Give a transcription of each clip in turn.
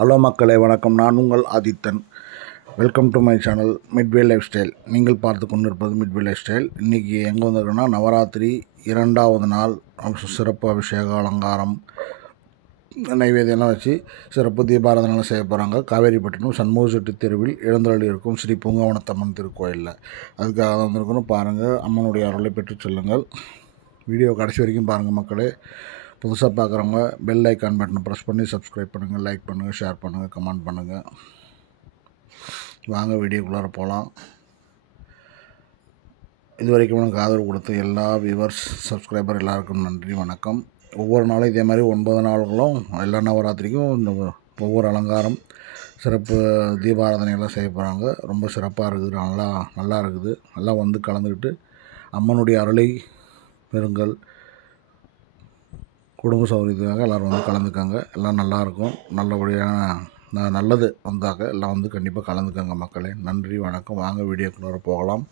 Hello மக்களே வணக்கம். நான் உங்கள் Adithan. Welcome to my channel Midway life style. நீங்கள் பார்த்து கொண்டிருப்பது மிட்வே லைஃப் ஸ்டைல். இன்றைக்கி எங்கே வந்திருக்குன்னா, நவராத்திரி 2வது நாள் சிறப்பு அபிஷேக அலங்காரம் நைவேத்தியெல்லாம் வச்சு சிறப்பு தீபாராதனை செய்ய போகிறாங்க. காவேரிப்பட்டினம் சண்முக செட்டி தெருவில் எழுந்தருளி இருக்கும் ஸ்ரீ பூங்காவனத்தம்மன் திருக்கோயிலில். அதுக்காக தான் வந்திருக்கணும். பாருங்கள், அம்மனுடைய அருளை பெற்று செல்லுங்கள். வீடியோ கடைசி வரைக்கும் பாருங்கள் மக்களே. புதுசாக பார்க்குறவங்க பெல் ஐக்கான் பட்டனை ப்ரெஸ் பண்ணி சப்ஸ்கிரைப் பண்ணுங்கள், லைக் பண்ணுங்கள், ஷேர் பண்ணுங்கள், கமெண்ட் பண்ணுங்கள். வாங்க வீடியோக்குள்ளார போகலாம். இது வரைக்கும் எனக்கு ஆதரவு கொடுத்த எல்லா வியூவர்ஸ், சப்ஸ்கிரைபர் எல்லாருக்கும் நன்றி, வணக்கம். ஒவ்வொரு நாளும் இதே மாதிரி 9 நாள்களும் எல்லா நவராத்திரிக்கும் இந்த ஒவ்வொரு அலங்காரம் சிறப்பு தீபாராதனையெல்லாம் செய்ய போகிறாங்க. ரொம்ப சிறப்பாக இருக்குது, நல்லா இருக்குது. நல்லா வந்து கலந்துக்கிட்டு அம்மனுடைய அருளை பெறுங்கள். குடும்ப சௌகரியத்துக்காக எல்லோரும் வந்து கலந்துக்காங்க. எல்லாம் நல்லாயிருக்கும். நல்லபடியான நல்லது வந்தாக்க எல்லாம் வந்து கண்டிப்பாக கலந்துக்கங்க மக்களே. நன்றி, வணக்கம். வாங்க வீடியோக்குள்ளார போகலாம்.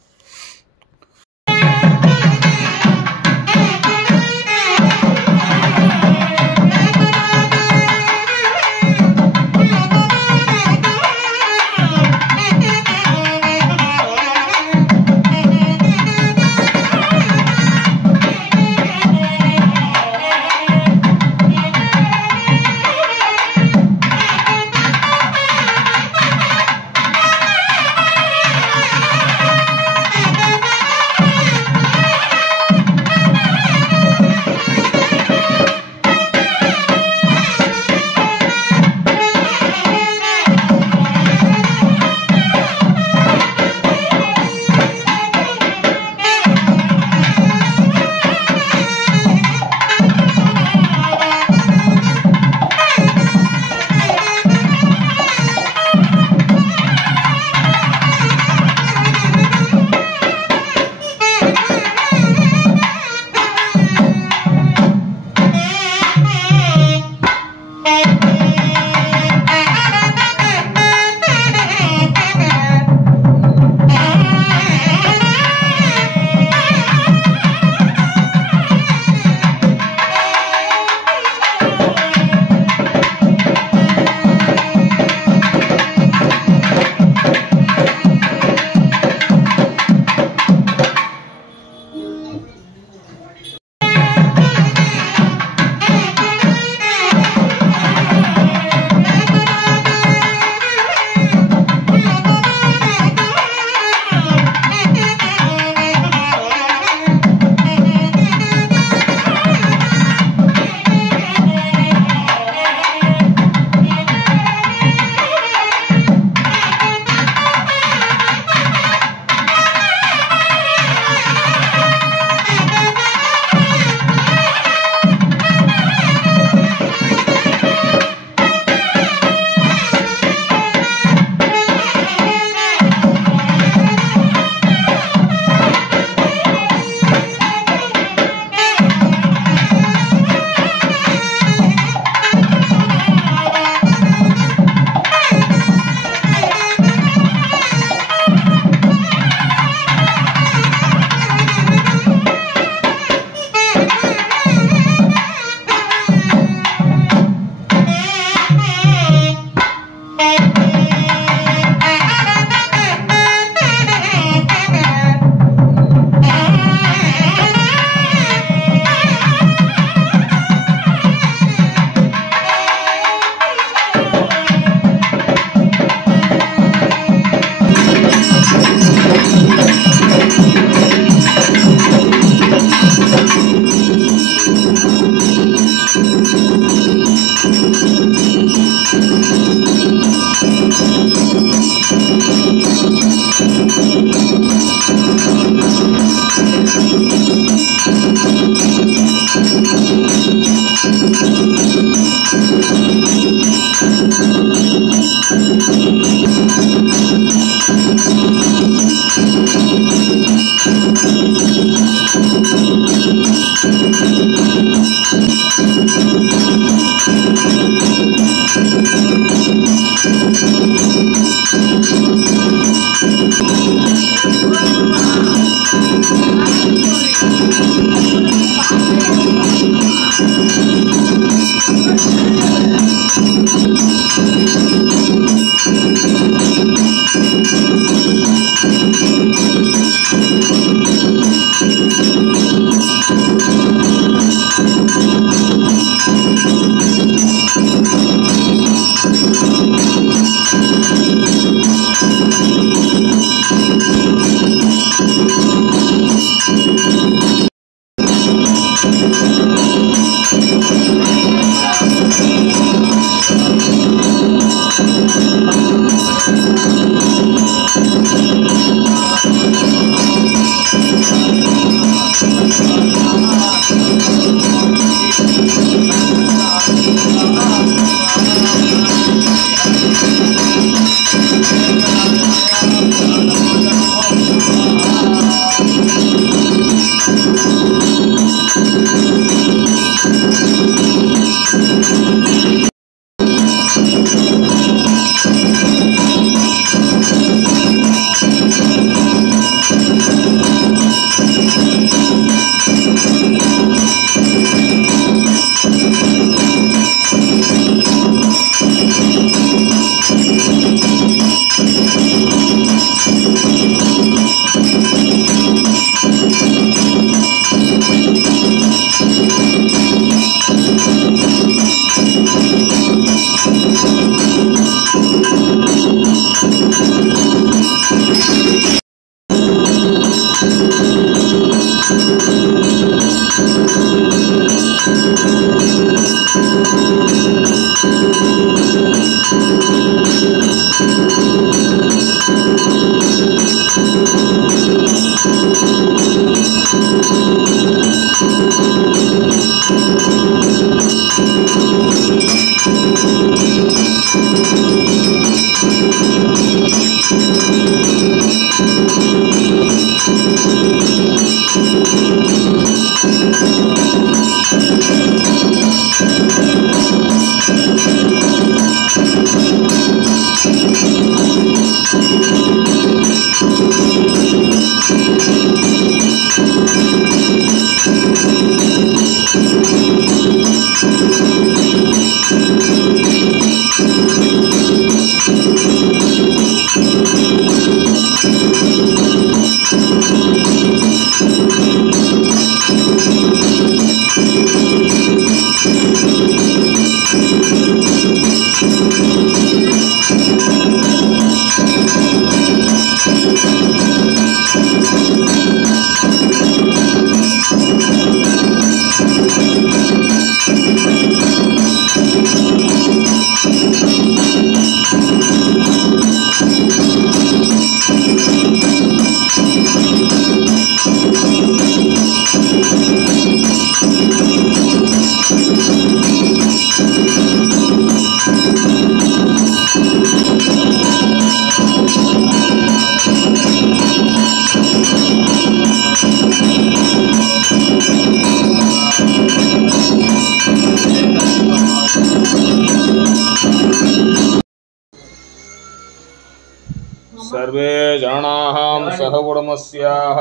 सर्वे जनानां सहकुटुम्बस्याः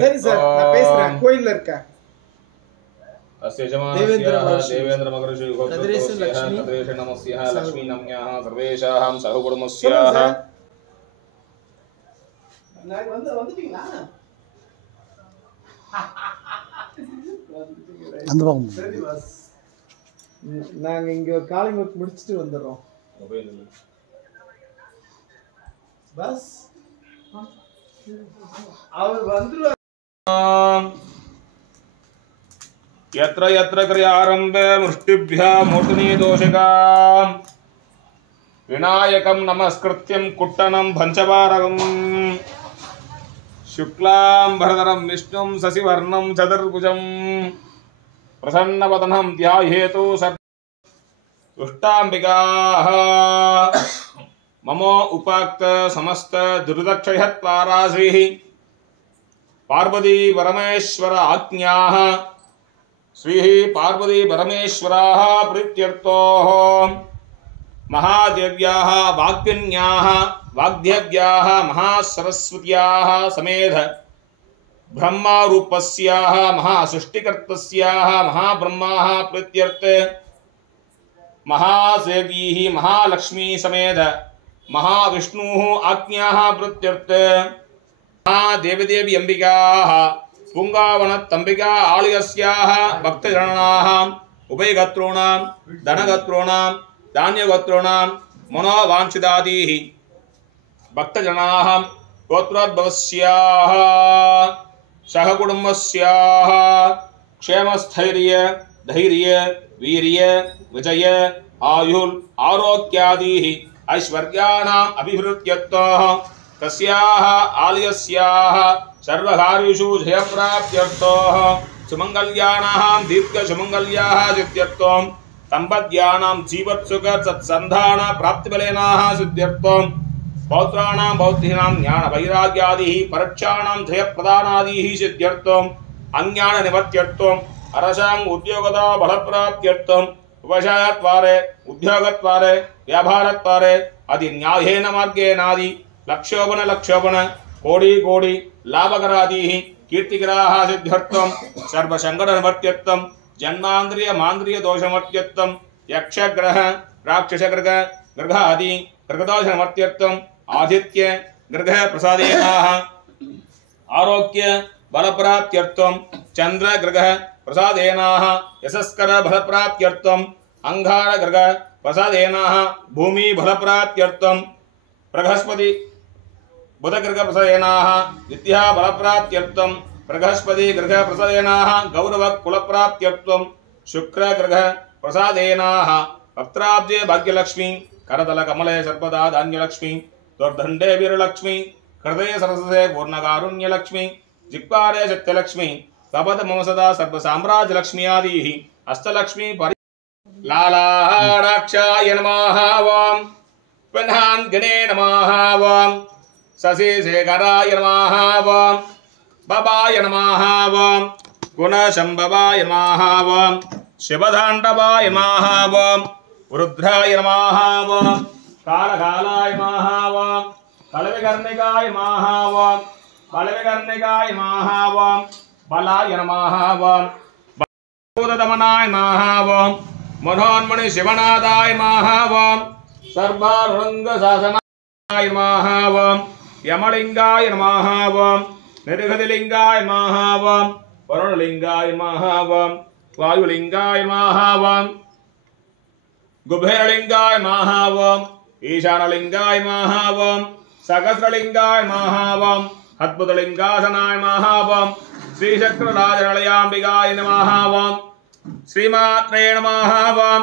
சரி சார் நான் பேசுறேன் கோயில்ல இருக்க अस्य जमानस्याः देवेन्द्र महर्षि गोत्रोत्तमस्याः कद्रेश नमस्याः लक्ष्मी नम्याः सर्वेषां सहकुटुम्बस्याः நான் வந்துட்டீங்களா அந்த பக்கம் சரி பாஸ் நாங்க இங்க ஒரு காலிங் ஒர்க் முடிச்சிட்டு வந்துறோம் பஸ் அவர் வந்துருவார் यत्र यत्र क्रियारम्भे मुष्टिभ्यः मूर्धनि दोषिकाम् विनायकं नमस्कृत्यं कुट्टनं पञ्चवारकम् शुक्लां भरधरं विष्णुं शशिवर्णं चतुर्भुजं प्रसन्नवदनं ध्यायेतु दुष्टाम्बिकाः ममो उपाक्त समस्त दुर्दक्षयत्वारा श्रीः पार्वती परमेश्वर आज्ञाः श्री पार्वती परमेश्वराः प्रीत्यर्थोः महादेव्याः वाग्विन्याः वाग्देव्याः महासरस्वत्याः समेत ब्रह्मरूपस्याः महासृष्टिकर्तस्याः महाब्रह्माः प्रीत्यर्थे महासेव्यैः महालक्ष्मी समेत महाविष्णुः आज्ञाः प्रीत्यर्थे महादेवदेवी अंबिकाः पुंगावनत्तंबिका आलयस्याः भक्तजनाः उभयगोत्रोणां धनगोत्रोणां धान्यगोत्रोणां मनोवांछितादीः भक्तजनाः गोत्रोद्भवस्याः सहकुटुम्बस्याः क्षेमस्थैर्य धैर्य वीर्य विजय आयुर् आरोग्यादीः ऐश्वर्याणाम् अभिवृद्ध्यर्थः तस्याः आलयस्याः सर्वकार्येषु जयप्राप्त्यर्थः सुमङ्गल्यानां दीर्घसुमङ्गल्याः सिद्ध्यर्थं दम्पत्यानां जीवत्सुख सत्सन्धान प्राप्तिबलेनाः सिद्ध्यर्थं पौत्राणां बौद्धीनां ज्ञानवैराग्यादिः परीक्षाणां जयप्रदानादिः सिद्ध्यर्थं अज्ञाननिवृत्त्यर्थं अरसां उद्योगता बलप्राप्त्यर्थं व्यवसायद्वारे उद्योगद्वारे व्यापारद्वारे आदि न्यायेन मार्गेणादि लक्षोपन कोटि कोटि लाभकरादीः कीर्तिकराः सिद्ध्यर्थं सर्वसङ्कटनिवृत्त्यर्थं जन्मान्द्रिय मान्द्रिय दोषनिवृत्त्यर्थं यक्षग्रह राक्षसग्रह ग्रह आदि ग्रहदोषनिवृत्त्यर्थं आदित्य ग्रह प्रसादेनाः आरोग्य बलप्राप्त्यर्थं चंद्र ग्रह प्रसादेनाः यशस्कर बलप्राप्त्यर्थं अंगार ग्रह प्रसादेनाः भूमि बलप्राप्त्यर्थं बृहस्पति बुधग्रह प्रसादेनाः विद्या बलप्राप्त्यर्थं बृहस्पति ग्रह प्रसादेनाः गौरव कुल प्राप्त्यर्थं शुक्र ग्रह प्रसादेनाः पत्राब्जे भाग्यलक्ष्मी करतल कमले सर्वदा धान्यलक्ष्मी दुर्दंडे वीरलक्ष्मी हृदय सरससे पूर्णकारुण्यलक्ष्मी जिह्वारे शक्तिलक्ष्मी कपद मम सदा सर्व साम्राज्य लक्ष्मी आदि अष्टलक्ष्मी लालाक्षाय नमः वां पन्हान गणे नमः वां शशिशेखराय नमः वां बाबाय नमः वां गुणशंभवाय नमः वां शिवतांडवाय नमः वां रुद्राय नमः वां कालकालाय नमः वां कलविकर्णिकाय नमः वां बलविकर्णिकाय नमः वां बलाय नमः वां दमनाय नमः वां मनोन्मणि शिवनादाय नमः वां सर्वारंग शासनाय नमः वां यमलिंगाय नमः वां निर्गतिलिंगाय नमः वां वरुणलिंगाय नमः वां वायुलिंगाय नमः वां कुबेरलिंगाय नमः वां ईशानलिंगाय नमः वां सहस्रलिंगाय नमः वां अद्भुतलिंगासनाय नमः वां श्रीचक्रराजनिलयाम्बिकाय नमः वां श्रीमात्रे नमः वां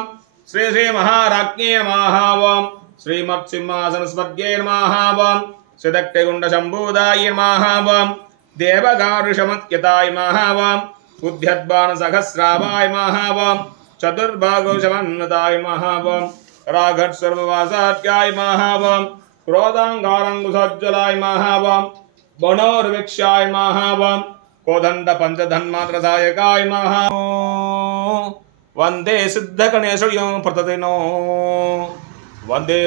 श्री श्री महाराज्ञे नमः वां श्रीमत्सिंहासनस्वर्गे नमः वां श्रीदक्षिगुण्डशम्भूदाय नमः वां देवगारुषमत्यताय नमः वां बुद्ध्यद्वानसहस्रावाय नमः वां चतुर्भागोशमन्नताय नमः वां राघट्सर्ववासाख्याय नमः वां क्रोधाङ्गारङ्कुशोज्ज्वलाय नमः वां बनोर्विक्षाय नमः वां कोदंड पंचधन्मात्रसायकाय नमः वंदे सिद्धगणेशयों प्रतदिनो वंदे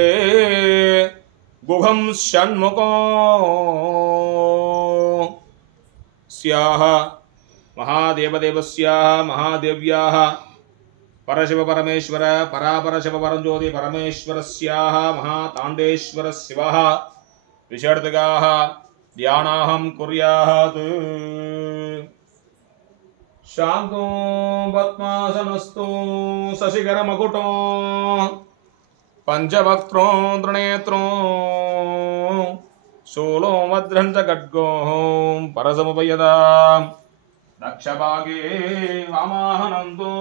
गुहं षण्मुखो स्याः महादेवदेवस्याः महादेव्याः परशिव परमेश्वर परापरशिव परंज्योति परमेश्वरस्याः महाताण्डेश्वर शिवः विषर्दगाः ध्यानाहं कुर्यात् शांतो पद्मासनस्थो शशिकरमकुटो पंचवक्त्रो त्रिनेत्रो शूलो वज्रं च खड्गो परसमुपयदा दक्षभागे वामाहनन्दो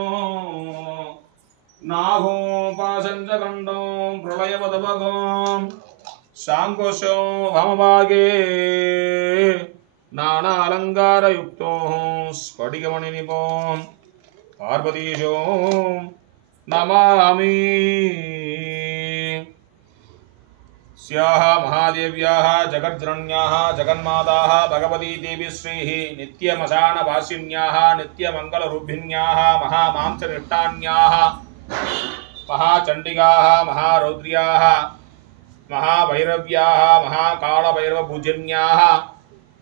नागो पाशं च खण्डो प्रलयवदभगो शांकोशो वामभागे नानालंकारयुक्तो स्फटिकमणिनिभो पार्वतीशो नमामि स्याः महादेव्याः जगज्जनन्याः जगन्माताः भगवती देवी श्रीः नित्यमशानभाषिन्याः नित्यमङ्गलरूपिण्याः महामांसनिष्ठान्याः महाचण्डिकाः महारौद्र्याः महाभैरव्याः महाकालभैरवपूजन्याः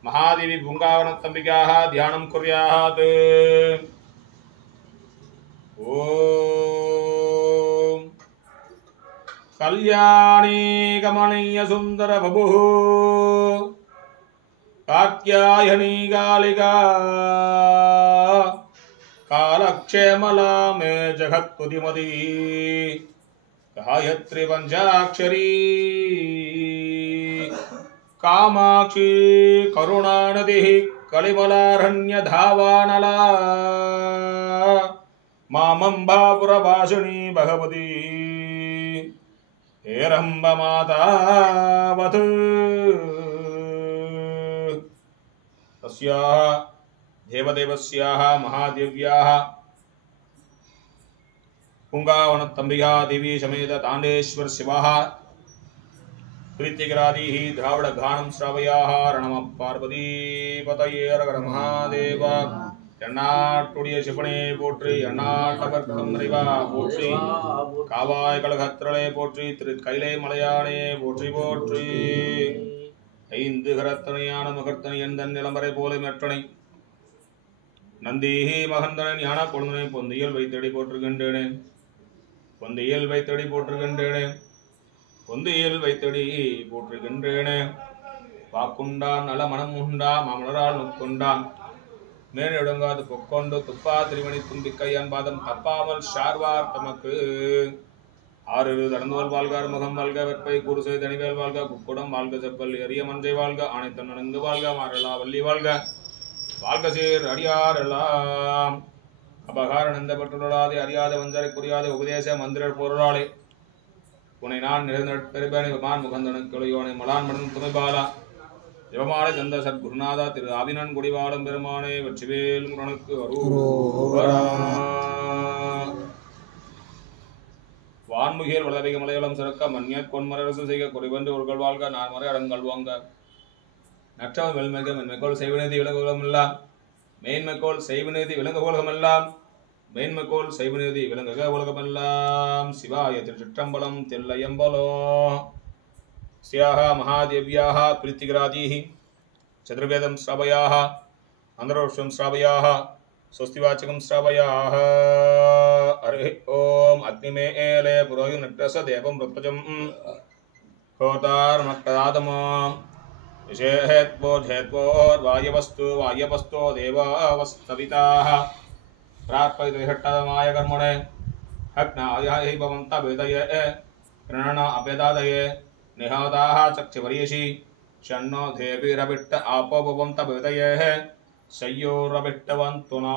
महादेवी भृङ्गावनत्तम्बिकाः ध्यानं कुर्यात् ॐ कल्याणी कमनीय सुंदर बभुः कात्यायनी कालिका कालक्षेमला मे जगत्पुतिमती गायत्री पंचाक्षरी कामाक्षी करुणानदी कलिमलारण्य धावानला मामंबापुरभाषिणी भगवती हेरंब मातावत् तस्याः देवदेवस्याः महादेव्याः पुंगावनत्तंबिका देवी समेत तांडेश्वर शिवः प्रीतिग्रादिः द्राविड गानं श्रावयाः रणम पार्वती पतये हर महादेव எண்ணாட்டுடைய சிவனே போற்றி எண்ணாட்டவர்க்கம் நிறைவா போற்றி காவாய் கழகத்திரளே போற்றி திரு கைலை மலையானே போற்றி போற்றி ஐந்து கரத்தனையான முகர்த்தனை எந்தன் நிலம்பரை போல மெற்றனை நந்தீஹி மகந்தனை ஞான கொழுந்தனை பொந்தியில் வைத்தடி போற்றுகின்றேனே பொந்தியில் வைத்தடி போற்றுகின்றேனே பொந்தியில் வைத்தடி போற்றுகின்றேனே வாக்குண்டான் நல மனம் உண்டான் மாமலரால் நுட்கொண்டான் மேலொடுங்காது பொக்கொண்டு துப்பா திருமணி தும்பிக்கையான் பாதம் தப்பாமல் ஷார்வார் தமக்கு ஆறு தடந்துவல் வாழ்கார் முகம் வாழ்க வெப்பை குருசை தனிவேல் வாழ்க குக்குடம் வாழ்க செப்பல் எரிய மஞ்சை வாழ்க ஆணைத்தன் நன்கு வாழ்க மாரலா வள்ளி வாழ்க வாழ்கசீர் அடியார் எல்லாம் அபகார நந்த பெற்றுள்ளாதே அறியாத வஞ்சரை குறியாத உபதேச மந்திர பொருளாளே உன்னை நான் பெருபேனை விமான் முகந்தனுக்கு ஒளியோனை மலான் மடன் துணைபாலா சிவமாலை தந்த சத்குருநாதா திரு ஆவினன் குடிவாளும் பெருமானே வெற்றிவேல் முரனுக்கு வான்முகியல் வளவிக மலையாளம் சிறக்க மன்னியற் கொன்மரசு செய்க குறைவென்று ஒருகள் வாழ்க நான் மறை அடங்கள் வாங்க நற்றவன் வெல்மிக மென்மைக்கோள் செய்வநீதி விலங்குலகமெல்லாம் மேன்மைக்கோள் செய்வநீதி விலங்கு உலகமெல்லாம் மேன்மைக்கோள் செய்வநீதி விலங்குக உலகமெல்லாம் சிவாய திருச்சிற்றம்பலம் தில்லையம்பலோ ஸ்யாஹ மகாதேவ்யாஹ பிரித்திகிராதீஹ சதுர்வேதம் ஸ்ராவயாஹ அந்தரோஷம் ஸ்ராவயாஹ स्वस्तिवाचकं श्रावयाः हरि ओम अग्निमेले पुरोहित नटस देवं रत्पजं होतार्मक्तादम विषेहेत्वोधेत्वोर् वायवस्तु देवावस्तविताः प्राप्यतिहट्टमाय कर्मणे हग्नायाहि भवन्त वेदये प्रणन अभेदादये निहाताः चक्षुवर्यसि शन्नो देवीरविट्ट आपो भवन्त वेदये सय्योरविट्टवन्तुना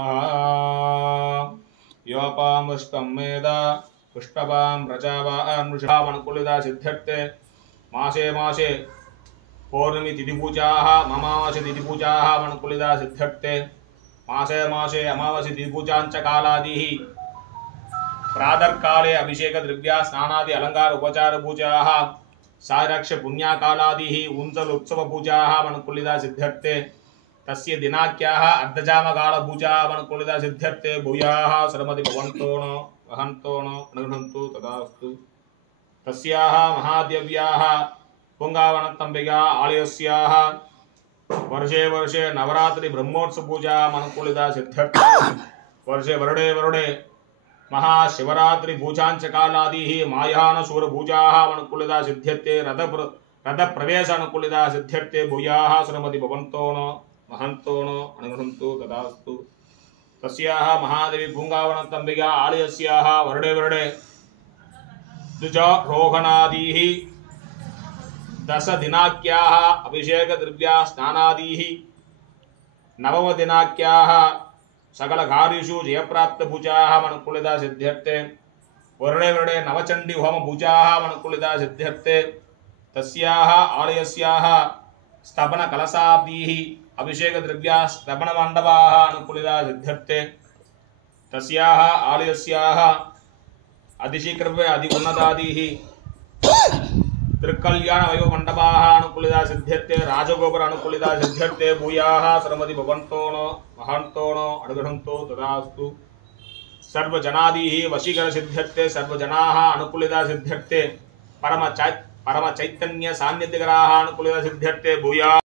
योपां पुष्पं मेदा पुष्पपां प्रजावान् वृषावनुकूलिता सिद्ध्यर्थे मासे मासे पौर्णमी तिथिपूजाः ममावासि तिथिपूजाः वनुकूलिता सिद्ध्यर्थे मासे मासे अमावासि तिथिपूजाञ्च कालादिः प्रातःकाले अभिषेक द्रव्या स्नानादि अलंकार उपचार पूजाः सारक्ष पुण्याकालादिः उंचल उत्सव पूजाः वनुकूलिता सिद्ध्यर्थे तस्य दिनाख्याः अर्धजामकाल पूजा वनुकूलिता सिद्ध्यर्थे भूयाः श्रमति भवन्तोनो वहन्तोनो अनुगृह्णन्तु तदास्तु तस्याः महादेव्याः पुंगावनतंबिका आलयस्याः वर्षे वर्षे नवरात्रि ब्रह्मोत्सव पूजा वनुकूलिता सिद्ध्यर्थे वर्षे वरुडे वरुडे महाशिवरात्रि पूजांच कालादिः मायान सूर पूजाः वनुकूलिता सिद्ध्यर्थे रथ प्रवेश अनुकूलिता सिद्ध्यर्थे भूयाः श्रमति भवन्तोनो महन्तोनो अनुगृह्णन्तु तदास्तु तस्याः महादेवी पुंगावनतंबिका आलयस्याः वरुडे वरुडे द्विजारोहणादिः दश दिनाख्याः अभिषेक द्रव्या स्नानादिः नवम दिनाख्याः सकल कार्येषु जयप्राप्त पूजाः वनुकूलिता सिद्ध्यर्थे वरुडे वरुडे नवचंडी होम पूजाः वनुकूलिता सिद्ध्यर्थे तस्याः आलयस्याः स्थापन कलशाब्दिः अभिषेक द्रव्या स्थापन मंडपाः अनुकूलिता सिद्ध्यर्थे तस्याः आलयस्याः अधिशीघ्रवे अति उन्नतादिः त्रिकल्याण वैभव मंडपाः अनुकूलिता सिद्ध्यर्थे राजगोपुर अनुकूलिता सिद्ध्यर्थे भूयाः श्रमति भवन्तोनो महन्तोनो अनुगृह्णन्तु तदास्तु सर्वजनादिः वशीकर सिद्ध्यर्थे सर्वजनाः अनुकूलिता सिद्ध्यर्थे परम चैतन्य सान्निध्यकराः अनुकूलिता सिद्ध्यर्थे भूयाः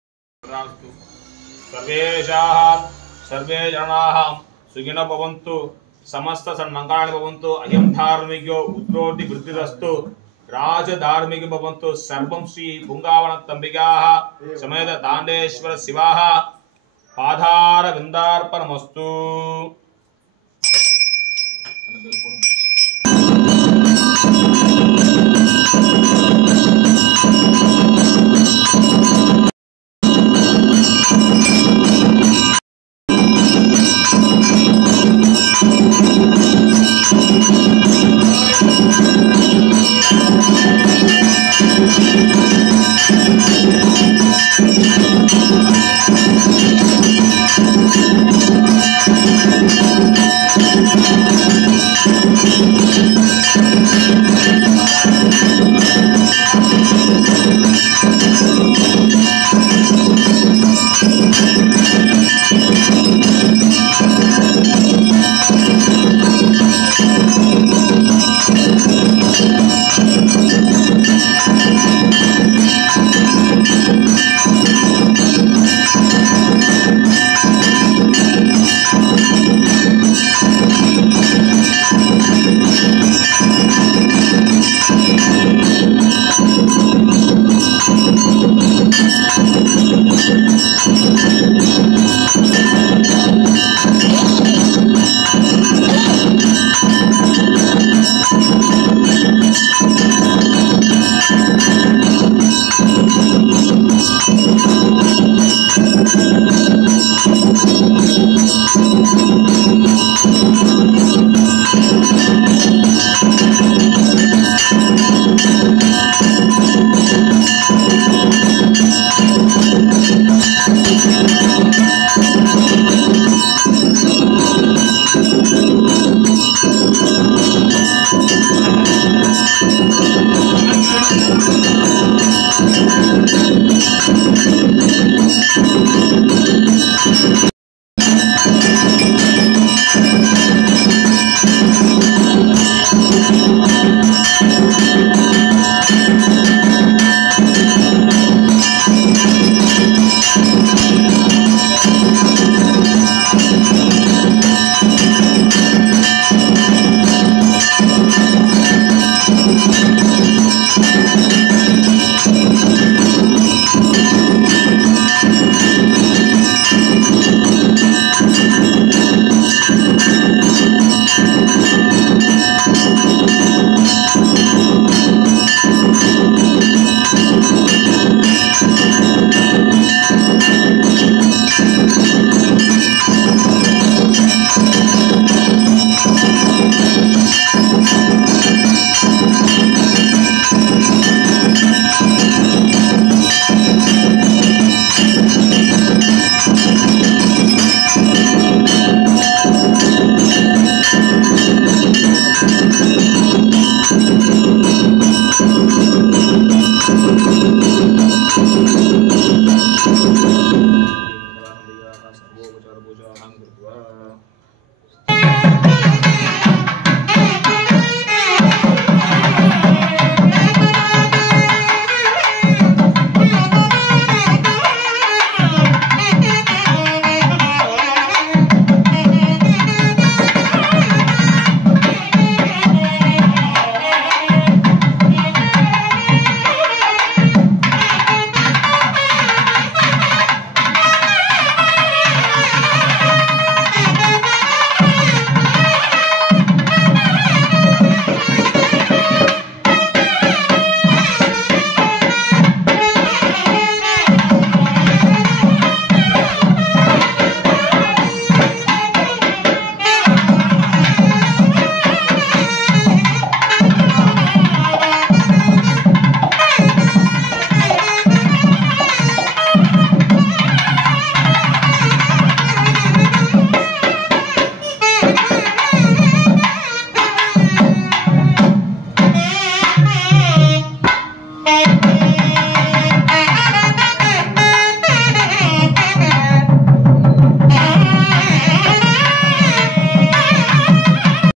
तदास्तु सर्वे जनाः सुखिनो भवन्तु समस्त सन्मंगलानि भवन्तु अयं धार्मिको उत्रोति वृद्धिरस्तु राज धार्मिक भवन्तु सर्वं श्री पुंगावनतंबिकाः समेत दाण्डेश्वर शिवाः पादार विन्दार्पणमस्तु।